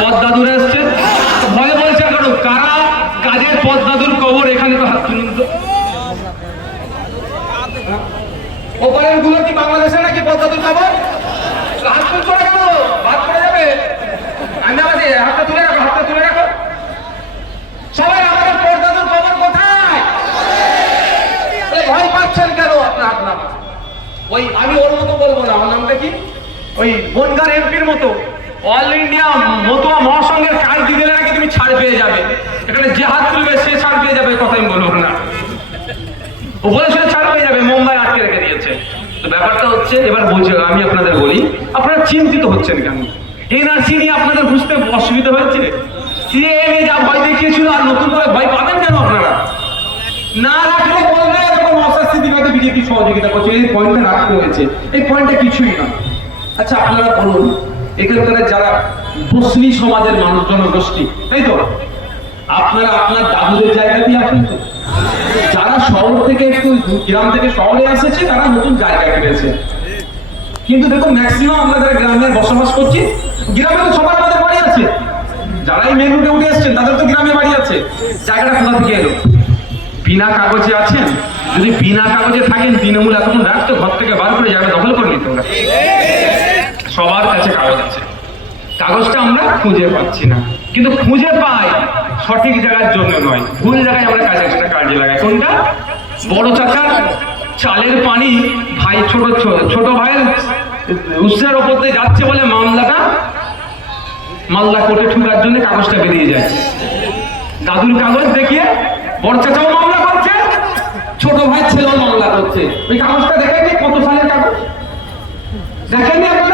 পদ্মাদুর এসছে। তো ভয় বলছে কেন কারা? কাজের পদ্মাদুর কবর, এখানে তো হাত তুলুন তো ওপারের কি বাংলাদেশে নাকি পদ্মাদুর কবর? হাত তুলছো না কেন ভাত পড়ে যাবে। আমি আমাদের তুলে রাখো, হাতটা তুলে রাখো। সবাই, আমাদের পদ্মাদুর কবর কোথায়? ভয় পাচ্ছেন কেন আপনার ওই, আমি ওর মতো বলব না। আমার নামটা কি? ওই বনগার এমপির মতো। অল ইন্ডিয়া মতুয়া মহাসংঘের কাজ দিলে নাকি তুমি ছাড় পেয়ে যাবে। এখানে যে হাত তুলবে, সে ছাড় পেয়ে যাবে কথা আমি বলব না। ও বলেছিল ছাড় পেয়ে যাবে, মুম্বাই আটকে রেখে দিয়েছে। তো ব্যাপারটা হচ্ছে, এবার বলছি আমি আপনাদের বলি, আপনারা চিন্তিত হচ্ছেন কেন? এনআরসি নিয়ে আপনাদের বুঝতে অসুবিধা হয়েছে? সিএ নিয়ে যা ভয় দেখিয়েছিল, আর নতুন করে ভয় পাবেন কেন আপনারা? না রাখলে বলবে, এরকম অশাস্তি দিবাতে বিজেপি সহযোগিতা করছে। এই পয়েন্টটা রাখতে হয়েছে। এই পয়েন্টটা কিছুই না আচ্ছা আপনারা বলুন এখানকার যারা মুসলিম সমাজের মানুষ জনগোষ্ঠী তাই তো? আপনারা আপনার দাদুদের জায়গাতেই আছেন তো। যারা শহর থেকে একটু গ্রাম থেকে শহরে এসেছে, তারা নতুন জায়গা পেয়েছে কিন্তু দেখুন ম্যাক্সিমাম আমরা যারা গ্রামে বসবাস করছি, গ্রামে তো সবার আমাদের বাড়ি আছে। যারাই মেন রুটে উঠে এসছেন, তাদের তো গ্রামে বাড়ি আছে। জায়গাটা কোথা থেকে এলো? বিনা কাগজে আছেন? যদি বিনা কাগজে থাকেন, তৃণমূল এখন রাখতো, ঘর থেকে বার করে জায়গা দখল করে নিত কাগজ আছে কাগজটা আমরা খুঁজে পাচ্ছি না। কিন্তু খুঁজে পাই সঠিক জায়গার জন্য নয়। ভুল জায়গায় আমরা কাজটা কাজে লাগাই। কোনটা? বড় চাচার চালের পানি ভাই, ছোট ছোট ভাইয়ের উৎসের ওপর দিয়ে যাচ্ছে বলে মামলাটা মালদা কোর্টে ঠুকার জন্য কাগজটা বেরিয়ে যায়। দাদুর কাগজ দেখিয়ে বড় চাচাও মামলা করছে, ছোট ভাই ছেলেও মামলা করছে। ওই কাগজটা দেখেননি? কত সালের কাগজ? দেখেননি আপনারা?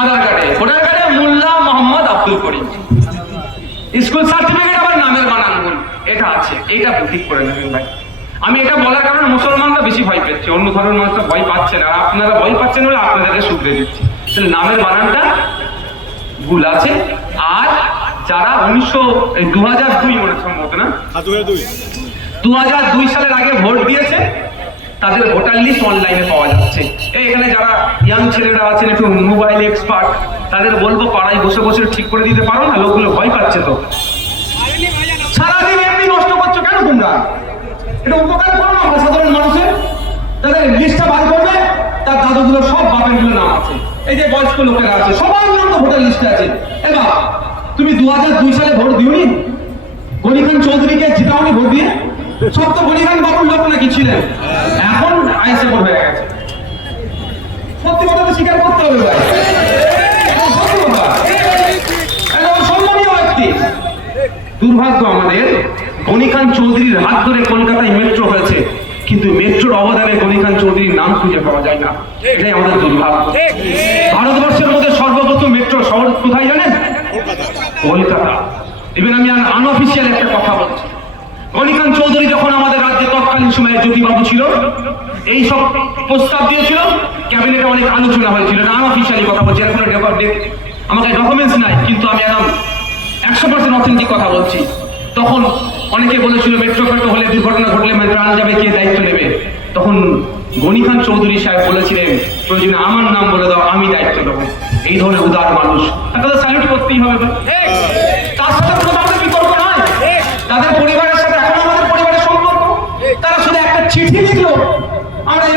আধার কার্ডে। ভোটার কার্ডে মোল্লা মোহাম্মদ আব্দুল করিম। স্কুল সার্টিফিকেট আবার নামের বানান ভুল এটা আছে। এইটা ঠিক করে নেবেন ভাই। আমি এটা বলার কারণে মুসলমানরা বেশি ভয় পাচ্ছে অন্য ধর্মের মানুষরা ভয় পাচ্ছেন আর আপনারা ভয় পাচ্ছেন বলে আপনাদেরকে শুধরে দিচ্ছি। নামের বানানটা ভুল আছে। আর যারা উনিশশো দু হাজার দুই মনে সম্ভবত না? দু হাজার দুই সালের আগে ভোট দিয়েছে তাদের ভোটার লিস্ট অনলাইনে পাওয়া যাচ্ছে। এখানে যারা ইয়াং ছেলেরা আছেন, একটু মোবাইল এক্সপার্ট তাদের বলব, পাড়ায় বসে বসে ঠিক করে দিতে পারো না, লোকগুলো ভয় পাচ্ছে তো। সারাদিন এমনি নষ্ট করছ কেন তোমরা? এটা উপকার করো না আমরা সাধারণ মানুষের? তাদের লিস্টটা বার করবে, তার দাদুগুলো সব বাপেরগুলো নাম আছে। এই যে বয়স্ক লোকেরা আছে, সবার নাম তো ভোটার লিস্টে আছে। এবার তুমি দু হাজার দুই সালে ভোট দিওনি? গনি খান চৌধুরীকে জিতাওনি ভোট দিয়ে? সব তো খান বাবুর লোক নাকি ছিলেন? এখন আইসে হয়ে গেছে সত্যি কথা তো স্বীকার করতে হবে ভাই। দুর্ভাগ্য আমাদের গনি খান চৌধুরীর হাত ধরে কলকাতায় মেট্রো হয়েছে, কিন্তু মেট্রোর অবদানে গনি খান চৌধুরীর নাম খুঁজে পাওয়া যায় না। এটাই আমাদের দুর্ভাগ্য। ভারতবর্ষের মধ্যে সর্বপ্রথম মেট্রো শহর কোথায় জানেন? কলকাতা। ইভেন আমি আনঅফিসিয়াল একটা কথা বলছি। গনি চৌধুরী যখন আমাদের রাজ্যে তৎকালীন সময়ে জ্যোতিবাবু ছিল, এই সব প্রস্তাব দিয়েছিল, ক্যাবিনেটে অনেক আলোচনা হয়েছিল। আনঅফিসিয়ালি কথা বলছি এর কোনো আমাকে ডকুমেন্টস নাই, কিন্তু আমি একদম একশো পার্সেন্ট অথেন্টিক কথা বলছি। তখন অনেকে বলেছিল মেট্রো ফেট্রো হলে দুর্ঘটনা ঘটলে মানে প্রাণ যাবে, কে দায়িত্ব নেবে? তখন গনি খান চৌধুরী সাহেব বলেছিলেন, প্রয়োজনে আমার নাম বলে দাও, আমি দায়িত্ব নেব। এই ধরনের উদার মানুষ। তাকে তো স্যালুট করতেই হবে ভাই। তার সাথে কোনো আমাদের বিতর্ক নয় তাদের পরিবারের সাথে এখন আমাদের পরিবারের সম্পর্ক তারা শুধু একটা চিঠি লিখলো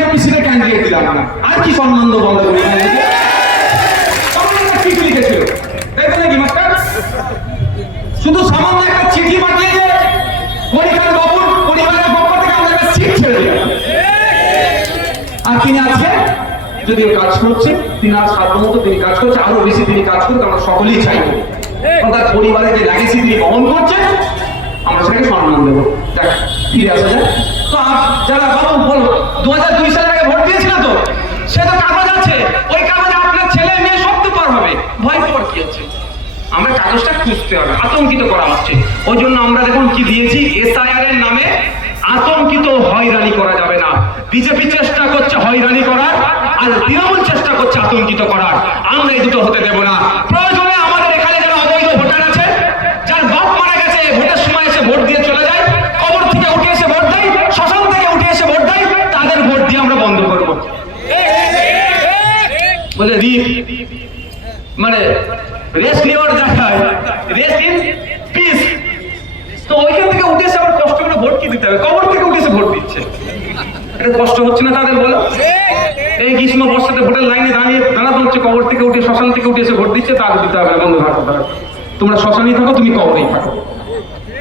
এমপিসি তে ক্যান্ডিডেট দিলাম না? আর কি সম্বন্ধ বন্ধ করি শুধু সামান্য একটা চিঠি পাঠিয়ে যে পরীক্ষার বাবুর পরিবারের পক্ষ থেকে আমাদের একটা সিট ছেড়ে দিলাম। আর তিনি আজকে যদিও কাজ করছে, তিনি আর সাধ্যমতো তিনি কাজ করছে, আরও বেশি তিনি কাজ করতে আমরা সকলেই চাই। তার পরিবারে যে লেগেসি তিনি বহন করছেন, আমরা সেটাকে সম্মান দেবো। দেখ ফিরে আসা যায় আমরা কাগজটা খুঁজতে হবে, আতঙ্কিত করা হচ্ছে। ওই জন্য আমরা দেখুন কি দিয়েছি নামে আতঙ্কিত হয়রানি করা যাবে না। বিজেপি চেষ্টা করছে হয়রানি করার, আর চেষ্টা করছে আতঙ্কিত করার। আমরা এই দুটো হতে দেব না। প্রয়োজনে আমাদের এখানে যারা অবৈধ ভোটার আছে যার বাপ মারা গেছে ভোটের সময় এসে ভোট দিয়ে চলে যায় কবর থেকে উঠে এসে ভোট দেয় শ্মশান থেকে উঠে এসে ভোট দেয় তাদের ভোট দিয়ে আমরা বন্ধ করব বলে রিপ মানে রেস্ট নেওয়ার জায়গায় রেস্ট ইন পিস তো ওইখান থেকে উঠে এসে আবার কষ্ট করে ভোট কি দিতে হবে? কবর থেকে উঠে এসে ভোট দিচ্ছে। এটা কষ্ট হচ্ছে না তাদের বলো? এই গ্রীষ্ম বর্ষাতে ভোটের লাইনে দাঁড়িয়ে দাঁড়াতে হচ্ছে, কবর থেকে উঠে, শ্মশান থেকে উঠে এসে ভোট দিচ্ছে তাদের দিতে হবে বন্ধু থাকো তোমরা শ্মশানেই থাকো, তুমি কবরেই থাকো।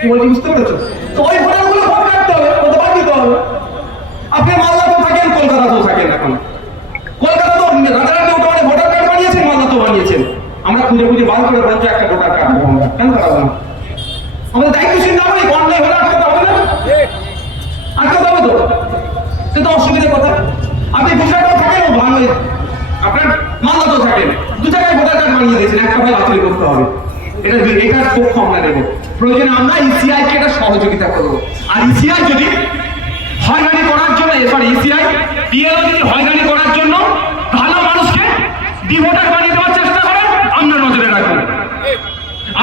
বুঝতে পেরেছ? তো ওই ভোটারগুলো ভোট কাটতে হবে বাদ দিতে হবে? আপনি মালদাতেও থাকেন, কলকাতাতেও থাকেন এখন। কলকাতা তো রাজারাজ্যে ওটা মানে ভোটার কার্ড বানিয়েছেন মালদাতেও বানিয়েছেন আমরা খুঁজে খুঁজে বার করে বলছি একটা কার্ড দেবো আমরা কেন না আমাদের দায়িত্বশীল নাগরিক অন্যায় হলে আটকাতে হবে না? আটকাতে হবে তো? কথা। আপনি থাকেন, ও ভাঙে আপনার থাকেন। দু জায়গায় ভোটার কার্ড দিয়েছেন, একটা ভাই বাতিল করতে হবে। এটা এটার পক্ষ আমরা নেব প্রয়োজনে আমরা ইসিআই কে এটা সহযোগিতা করব। আর ইসিআই যদি হয়রানি করার জন্য সরি ইসিআই পিএলও যদি হয়রানি করার জন্য ভালো মানুষকে ডিভোটার বানিয়ে দেওয়ার চেষ্টা করে আমরা নজরে রাখব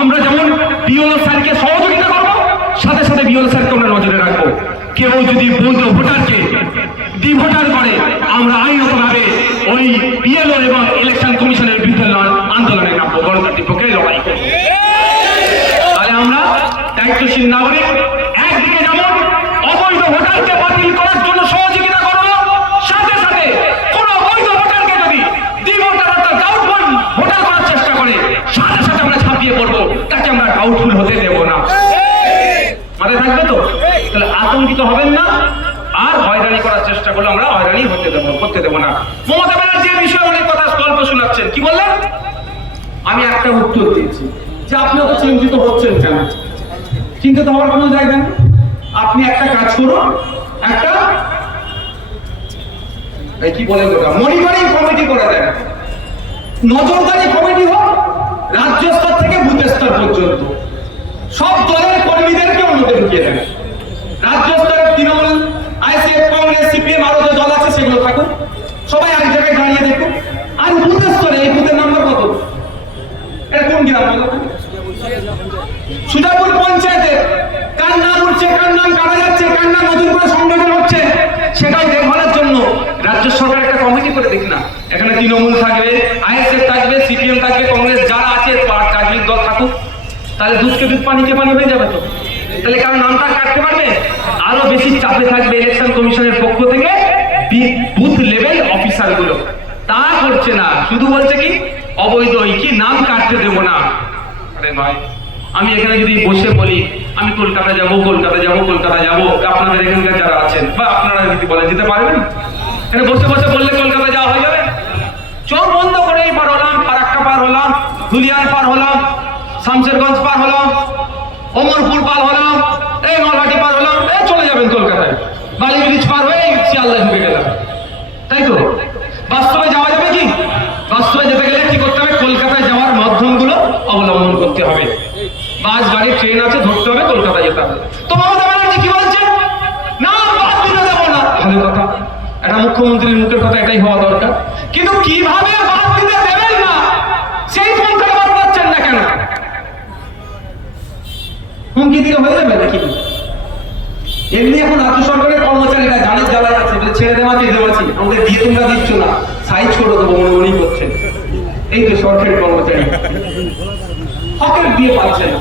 আমরা যেমন বিওলো স্যারকে সহযোগিতা করব সাথে সাথে বিওলো স্যারকে আমরা নজরে রাখব কেউ যদি বৈধ ভোটারকে ডিভোটার করে। আমরা আইনগতভাবে ওই বিএলও এবং ইলেকশন কমিশনের বিরুদ্ধে আন্দোলনে নামবো গণতান্ত্রিক পক্ষে লড়াই করব। আমরা দায়িত্বশীল নাগরিক একদিকে যেমন অবৈধ ভোটারকে বাতিল করার জন্য সহযোগিতা করব, সাথে সাথে কোন অবৈধ ভোটারকে যদি ডিভোটার অর্থাৎ ডাউটফুল ভোটার করার চেষ্টা করে, সাথে সাথে আমরা ছাপিয়ে পড়ব তাকে আমরা ডাউটফুল হতে দেব না মাথায় থাকবে তো তাহলে আতঙ্কিত হবেন না। আর হয়রানি করার চেষ্টা করলে আমরা হয়রানি হতে দেবো করতে দেবো না। মমতা ব্যানার্জি বিষয়ে অনেক কথা গল্প শোনাচ্ছেন। কি বললেন? আমি একটা উত্তর দিয়েছি, যে আপনি অত চিন্তিত হচ্ছেন কেন? চিন্তিত হওয়ার কোনো জায়গা নেই। আপনি একটা কাজ করুন, একটা কি বলেন ওটা? মনিটরিং কমিটি করে দেন। নজরদারি কমিটি হোক, রাজ্য স্তর থেকে বুথ স্তর পর্যন্ত। সব দলের কর্মীদেরকে অন্যদের ঢুকিয়ে দেন রাজ্য স্তরে তৃণমূল আইসিএফ কংগ্রেস সিপিএম আরও যে দল আছে সেগুলো থাকুক সবাই এক জায়গায় দাঁড়িয়ে দেখুন আর বুথ স্তরে এই বুথের নাম্বার কত এটা কোন গ্রাম বলো তো? সুজাপুর পঞ্চায়েতে কার নাম উঠছে কার নাম কাটা যাচ্ছে কার নাম নতুন করে সংগঠন হচ্ছে সেটাই দেখভালের জন্য রাজ্য সরকার একটা কমিটি করে দিক না এখানে তৃণমূল থাকবে আইএসএফ থাকবে, সিপিএম থাকবে, কংগ্রেস যারা আছে তার রাজনৈতিক দল থাকুক, তাহলে দুধকে দুধ পানিকে পানি হয়ে যাবে তো? তাহলে কারণ নামটা কাটতে পারবে? আরও বেশি চাপে থাকবে ইলেকশন কমিশনের পক্ষ থেকে বুথ লেভেল অফিসারগুলো। তা করছে না, শুধু বলছে কি, অবৈধ কি, নাম কাটতে দেবো না। ভাই, আমি এখানে যদি বসে বলি, আমি কলকাতা যাব কলকাতা যাব কলকাতা যাব, আপনাদের এখানকার যারা আছেন, বা আপনারা যদি বলেন, যেতে পারবেন? এখানে বসে বসে বললে কলকাতা যাওয়া হয়ে যাবে চোখ বন্ধ করেই পার হলাম ফারাক্কা পার ধুলিয়ান পার হলাম শামশেরগঞ্জ পার হলাম অমরপুর পার হলাম এই নলহাটি পার হলাম এই চলে যাবেন কলকাতায়। বালি ব্রিজ পার হয়ে এই শিয়ালদায় ঢুকে গেলাম। তাই তো? বাস্তবে যাওয়া যাবে কি? বাস্তবে যেতে গেলে কি করতে হবে? কলকাতায় যাওয়ার মাধ্যমগুলো অবলম্বন করতে হবে। বাস, গাড়ি, ট্রেন আছে, ধরতে হবে কলকাতা যেতে হবে। তো মমতা ব্যানার্জি কি বলছে না বাস দিতে যাব না। ভালো কথা। একটা মুখ্যমন্ত্রীর মুখের কথা, এটাই হওয়া দরকার। কিন্তু কীভাবে বাদ দিতে দেবেন না সেই পন্থায় বাদ পাচ্ছেন না কেন হুমকি দিলে হয়ে যাবে নাকি? এমনি এখন রাজ্য সরকারের কর্মচারীরা জানি জ্বালা আছে, বলে ছেড়ে দেওয়াছি দেওয়াছি আমাদের দিয়ে তোমরা দিচ্ছ না, সাইজ করে দেবো মনে মনেই করছে এই তো সরকারি কর্মচারী। হকের দিয়ে পাচ্ছে না।